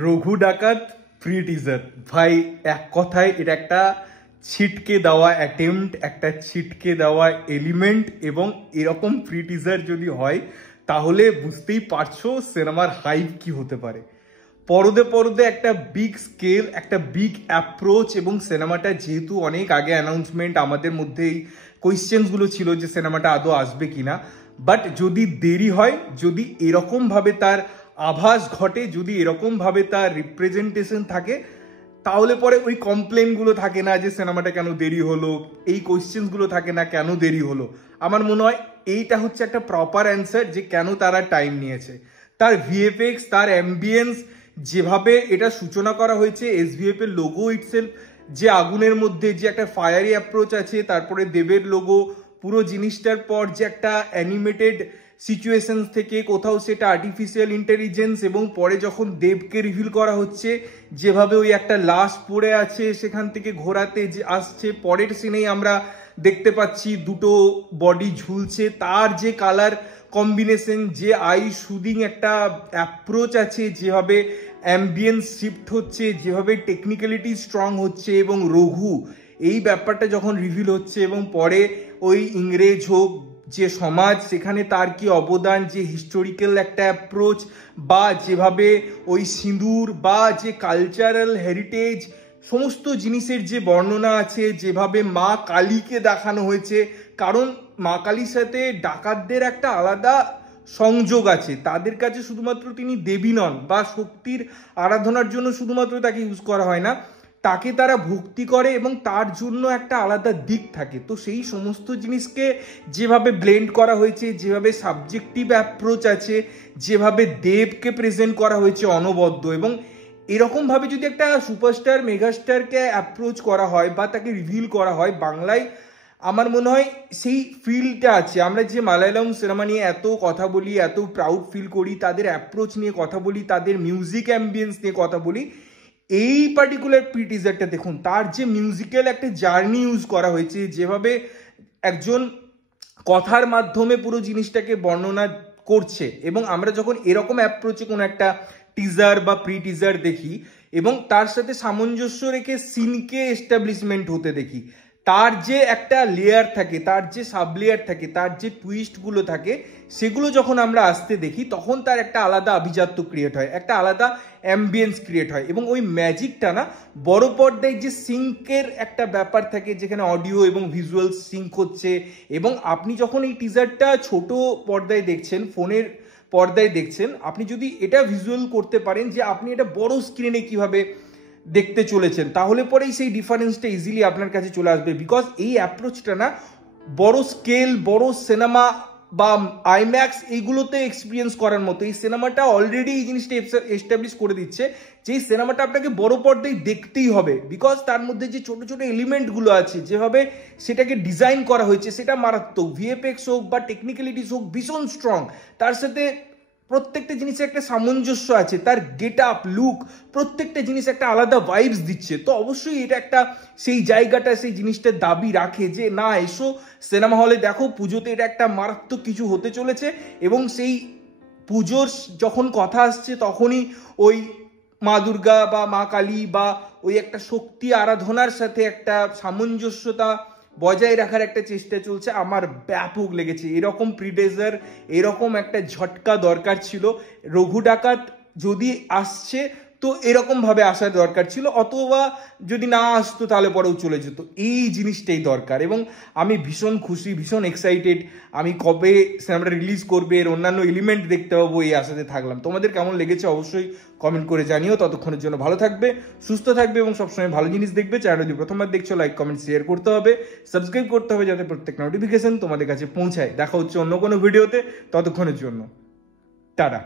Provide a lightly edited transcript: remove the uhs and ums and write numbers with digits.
রঘু ডাকাত pre teaser ভাই, এক কথায় এটা একটা ছিটকে দেওয়া অ্যাটেম্প্ট, একটা ছিটকে দেওয়া এলিমেন্ট। এবং এরকম প্রি টিজার যদি হয় তাহলে বুঝতেই পারছো সিনেমার হাইপ কি হতে পারে। পরদে পরদে একটা বিগ স্কেল, একটা বিগ অ্যাপ্রোচ, এবং সিনেমাটা যেহেতু অনেক আগে অ্যানাউন্সমেন্ট, আমাদের মধ্যে এই কোয়েশ্চেন্সগুলো ছিল যে সিনেমাটা আদৌ আসবে কিনা। বাট যদি দেরি হয়, যদি এরকম ভাবে তার আভাস ঘটে, যদি এরকম ভাবে তার রিপ্রেজেন্টেশন থাকে, তাহলে পরে ওই কমপ্লেনগুলো থাকে না যে সিনেমাটা কেন দেরি হলো, এই কোয়েশ্চেন্সগুলো থাকে না কেন দেরি হলো। আমার মনে হয় এইটা হচ্ছে একটা প্রপার অ্যান্সার যে কেন তারা টাইম নিয়েছে। তার ভিএফএক্স, তার অ্যাম্বিয়েন্স, যেভাবে এটা সূচনা করা হয়েছে, এসভিএফ এর লোগো ইটসেলফ, যে আগুনের মধ্যে যে একটা ফায়ারি অ্যাপ্রোচ আছে, তারপরে দেবের লোগো, পুরো জিনিসটার পর যে একটা অ্যানিমেটেড সিচুয়েশন থেকে কোথাও সেটা আর্টিফিশিয়াল ইন্টেলিজেন্স, এবং পরে যখন দেবকে রিভিল করা হচ্ছে যেভাবে ওই একটা লাশ পড়ে আছে সেখান থেকে ঘোরাতে যে আসছে, পরের সিনেই আমরা দেখতে পাচ্ছি দুটো বডি ঝুলছে, তার যে কালার কম্বিনেশন, যে আই শুদিং একটা অ্যাপ্রোচ আছে, যেভাবে অ্যাম্বিয়েন্স শিফট হচ্ছে, যেভাবে টেকনিক্যালিটি স্ট্রং হচ্ছে, এবং রঘু এই ব্যাপারটা যখন রিভিল হচ্ছে, এবং পরে ওই ইংরেজ হোক যে সমাজ, সেখানে তার কি অবদান, যে হিস্টোরিক্যাল একটা অ্যাপ্রোচ, বা যেভাবে ওই সিঁদুর বা যে কালচারাল হেরিটেজ, সমস্ত জিনিসের যে বর্ণনা আছে, যেভাবে মা কালীকে দেখানো হয়েছে। কারণ মা কালীর সাথে ডাকাতদের একটা আলাদা সংযোগ আছে, তাদের কাছে শুধুমাত্র তিনি দেবী নন, বা শক্তির আরাধনার জন্য শুধুমাত্র তাকে ইউজ করা হয় না, তাকে তারা ভক্তি করে এবং তার জন্য একটা আলাদা দিক থাকে। তো সেই সমস্ত জিনিসকে যেভাবে ব্লেন্ড করা হয়েছে, যেভাবে সাবজেক্টিভ অ্যাপ্রোচ আছে, যেভাবে দেবকে প্রেজেন্ট করা হয়েছে অনবদ্য, এবং এরকম ভাবে যদি একটা সুপারস্টার মেগাস্টারকে অ্যাপ্রোচ করা হয় বা তাকে রিভিল করা হয় বাংলায়, আমার মনে হয় সেই ফিলটা আছে। আমরা যে মালায়ালাম সিনেমা নিয়ে এত কথা বলি, এত প্রাউড ফিল করি, তাদের অ্যাপ্রোচ নিয়ে কথা বলি, তাদের মিউজিক অ্যাম্বিয়েন্স নিয়ে কথা বলি, এই পার্টিকুলার প্রি টিজারটা দেখুন, তার যে মিউজিক্যাল একটা জার্নি ইউজ করা হয়েছে, যেভাবে একজন কথার মাধ্যমে পুরো জিনিসটাকে বর্ণনা করছে, এবং আমরা যখন এরকম অ্যাপ্রোচে কোনো একটা টিজার বা প্রি টিজার দেখি এবং তার সাথে সামঞ্জস্য রেখে সিনকে এস্টাবলিশমেন্ট হতে দেখি, তার যে একটা লেয়ার থাকে, তার যে সাব লেয়ার থাকে, তার যে টুইস্টগুলো থাকে, সেগুলো যখন আমরা আসতে দেখি, তখন তার একটা আলাদা আভিজাত্য ক্রিয়েট হয়, একটা আলাদা অ্যাম্বিয়েন্স ক্রিয়েট হয়। এবং ওই ম্যাজিকটা না বড় পর্দায় যে সিঙ্কের একটা ব্যাপার থাকে, যেখানে অডিও এবং ভিজুয়াল সিঙ্ক হচ্ছে, এবং আপনি যখন এই টিজারটা ছোট পর্দায় দেখছেন, ফোনের পর্দায় দেখছেন, আপনি যদি এটা ভিজুয়াল করতে পারেন যে আপনি এটা বড় স্ক্রিনে কিভাবে দেখতে চলেছেন, তাহলে পরেই সেই ডিফারেন্সটা ইজিলি আপনার কাছে চলে আসবে। বিকজ এই অ্যাপ্রোচটা না বড় স্কেল, বড় সিনেমা বা আইম্যাক্স এইগুলোতে এক্সপিরিয়েন্স করার মতো। এই সিনেমাটা অলরেডি এই জিনিসটা এস্টাবলিশ করে দিচ্ছে যে এই সিনেমাটা আপনাকে বড় পর্দায় দেখতেই হবে, বিকজ তার মধ্যে যে ছোট ছোট এলিমেন্টগুলো আছে, যেভাবে সেটাকে ডিজাইন করা হয়েছে, সেটা মারাত্মক। ভিএফএক্স হোক বা টেকনিক্যালিটিস হোক, ভীষণ স্ট্রং। তার সাথে প্রত্যেকটা জিনিসের একটা সামঞ্জস্য আছে, তার গেট আপ, লুক, প্রত্যেকটা জিনিস একটা আলাদা ভাইবস দিচ্ছে। তো অবশ্যই এটা একটা সেই জায়গাটা, সেই জিনিসটার দাবি রাখে যে না, এসো সিনেমা হলে দেখো, পুজোতে এটা একটা মারাত্মক কিছু হতে চলেছে। এবং সেই পুজোর যখন কথা আসছে, তখনই ওই মা দুর্গা বা মা কালী বা ওই একটা শক্তি আরাধনার সাথে একটা সামঞ্জস্যতা বজায় রাখার একটা চেষ্টা চলছে। আমার ব্যাপক লেগেছে। এরকম প্রিটেজার, এরকম একটা ঝটকা দরকার ছিল। রঘু ডাকাত যদি আসছে তো এরকম ভাবে আসার দরকার ছিল, অথবা যদি না আসতো তাহলে পরেও চলে যেত। এই জিনিসটাই দরকার। এবং আমি ভীষণ খুশি, ভীষণ এক্সাইটেড। আমি কবে সিনেমাটা রিলিজ করবে, এর অন্যান্য এলিমেন্ট দেখতে পাবো, এই আশাতে থাকলাম। তোমাদের কেমন লেগেছে অবশ্যই কমেন্ট করে জানিও। ততক্ষণের জন্য ভালো থাকবে, সুস্থ থাকবে, এবং সবসময় ভালো জিনিস দেখবে। চ্যানেল যদি প্রথমবার দেখছো, লাইক কমেন্ট শেয়ার করতে হবে, সাবস্ক্রাইব করতে হবে, যাতে প্রত্যেক নোটিফিকেশন তোমাদের কাছে পৌঁছায়। দেখা হচ্ছে অন্য কোনো ভিডিওতে, ততক্ষণের জন্য টাটা।